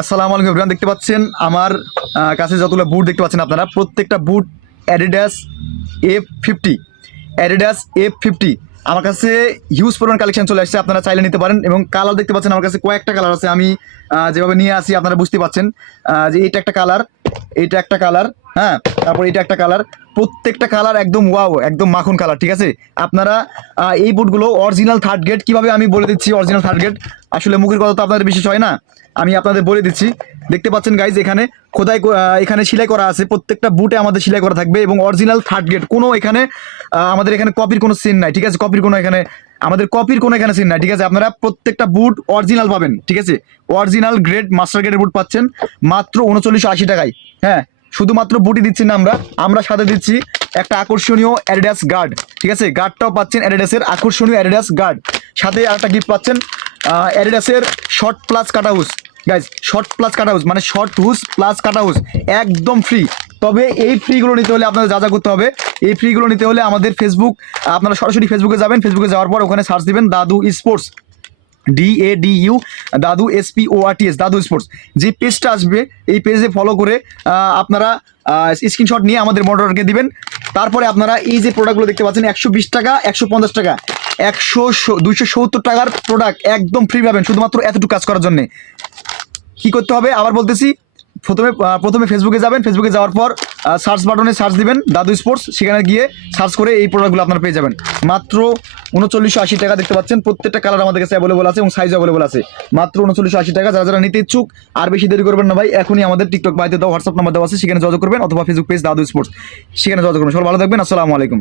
আসসালামু আলাইকুম এভরিওয়ান, দেখতে পাচ্ছেন আমার কাছে যতগুলো বুট দেখতে পাচ্ছেন আপনারা, প্রত্যেকটা বুট অ্যাডিডাস F50, অ্যাডিডাস F50 আমার কাছে হিউজ পরিমাণ কালেকশন চলে আসছে। আপনারা চাইলে নিতে পারেন এবং কালার দেখতে পাচ্ছেন আমার কাছে কয়েকটা কালার আছে। আমি যেভাবে নিয়ে আসি আপনারা বুঝতে পাচ্ছেন যে এইটা একটা কালার, এইটা একটা কালার, হ্যাঁ, তারপর এটা একটা কালার। প্রত্যেকটা কালার একদম ওয়াও, একদম মাখন কালার, ঠিক আছে। আপনারা এই বুটগুলো অরিজিনাল থার্ড গ্রেড, কীভাবে আমি বলে দিচ্ছি অরিজিনাল থার্ড গ্রেড। আসলে মুখের কথা তো আপনাদের বিশেষ হয় না, আমি আপনাদের বলে দিচ্ছি। দেখতে পাচ্ছেন গাইজ, এখানে খোদাই এখানে সেলাই করা আছে, প্রত্যেকটা বুটে আমাদের সেলাই করা থাকবে এবং অরিজিনাল থার্ড গ্রেড। কোনো এখানে আমাদের এখানে কপির কোনো সিন নাই, ঠিক আছে। কপির কোনো এখানে আমাদের কপির কোনো এখানে সিন নাই, ঠিক আছে। আপনারা প্রত্যেকটা বুট অরিজিনাল পাবেন, ঠিক আছে। অরিজিনাল গ্রেড মাস্টার গ্রেডের বুট পাচ্ছেন মাত্র 3980 টাকায়। হ্যাঁ, শুধুমাত্র বুটই দিচ্ছি না, আমরা সাথে দিচ্ছি একটা আকর্ষণীয় অ্যাডিডাস গার্ড, ঠিক আছে। গার্ডটাও পাচ্ছেন অ্যাডিডাসের, আকর্ষণীয় অ্যাডিডাস গার্ড। সাথে আরেকটা গিফট পাচ্ছেন অ্যাডিডাসের শর্ট প্লাস কাটা হুস। গাইজ, শর্ট প্লাস কাটা হুস মানে শর্ট হুস প্লাস কাটা হুস একদম ফ্রি। তবে এই ফ্রিগুলো নিতে হলে আপনাদের যা যা করতে হবে, এই ফ্রিগুলো নিতে হলে আমাদের ফেসবুক, আপনারা সরাসরি ফেসবুকে যাবেন। ফেসবুকে যাওয়ার পর ওখানে সার্চ দিবেন দাদু স্পোর্টস, DADU, দাদু SPORTS, দাদু স্পোর্টস। যে পেজটা আসবে এই পেজে ফলো করে আপনারা স্ক্রিনশট নিয়ে আমাদের মডারেটরকে দিবেন। তারপরে আপনারা এই যে প্রোডাক্টগুলো দেখতে পাচ্ছেন 120 টাকা, 150 টাকা, 270 টাকার প্রোডাক্ট একদম ফ্রি পাবেন শুধুমাত্র এতটুকু কাজ করার জন্য। কি করতে হবে আবার বলতেছি, প্রথমে ফেসবুকে যাবেন। ফেসবুকে যাওয়ার পর সার্চ বাটনে সার্চ দিবেন দাদু স্পোর্টস, সেখানে গিয়ে সার্চ করে এই প্রোডাক্টগুলো আপনারা পেয়ে যাবেন মাত্র 3980 টাকা। দেখতে পাচ্ছেন প্রত্যেকটা কালার আমাদের কাছে অ্যাভেলেবল আছে এবং সাইজ অ্যাভেলেবল আছে, মাত্র 3980 টাকা। যারা যারা নিতে ইচ্ছুক আর বেশি দেরি করবেন না ভাই, এখনই আমাদের টিকটক বাইতে দাও, হোয়াটসঅ্যাপ নাম্বার দেওয়া আছে, সেখানে যোগাযোগ করবেন, অথবা ফেসবুক পেজ দাদু স্পোর্টস, সেখানে যোগাযোগ করবেন। সবাই ভালো থাকবেন, আসসালামু আলাইকুম।